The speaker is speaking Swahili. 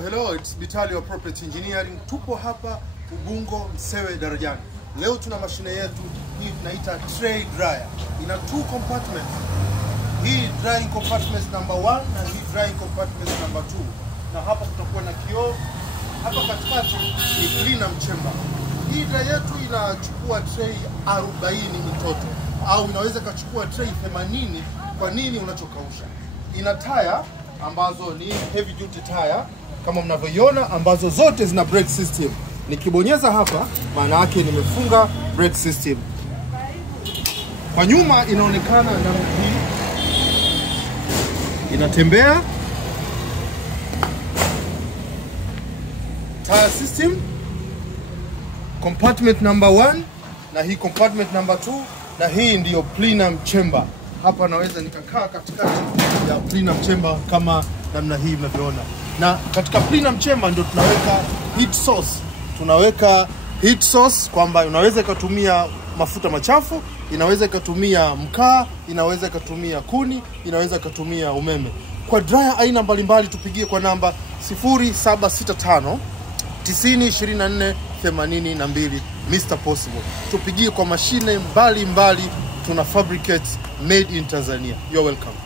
Hello, it's Bitali of Property Engineering. Tupo hapa Ubungo Msewe Darajani. Leo tuna mashine yetu hii tunaita tray dryer. Ina 2 compartments. Hii drying compartment number 1 na hii drying compartment number 2. Na hapa kutakuwa na kioo. Hapa katikati ni cleaner chamber. Hii dryer yetu inachukua tray 40 mtoto au inaweza kuchukua tray 80 kwa nini unachokausha. Ina tire ambazo ni heavy duty tire kama mnavyoiona, ambazo zote zina brake system. Nikibonyeza hapa maana yake nimefunga brake system. Kwa nyuma inaonekana namna hii, inatembea tire system, compartment number 1 na hii compartment number 2, na hii ndiyo plenum chamber. Hapa naweza nikakaa katikati ya plenum chamber kama namna hii mnavyoona. Na katika plenum chamber ndio tunaweka heat source. Tunaweka heat source kwamba unaweza kutumia mafuta machafu, inaweza kutumia mkaa, inaweza kutumia kuni, inaweza kutumia umeme. Kwa dryer aina mbalimbali tupigie kwa namba 0765 90 24 82 Mr. Possible. Tupigie kwa mashine mbalimbali, tuna fabricate made in Tanzania. You're welcome.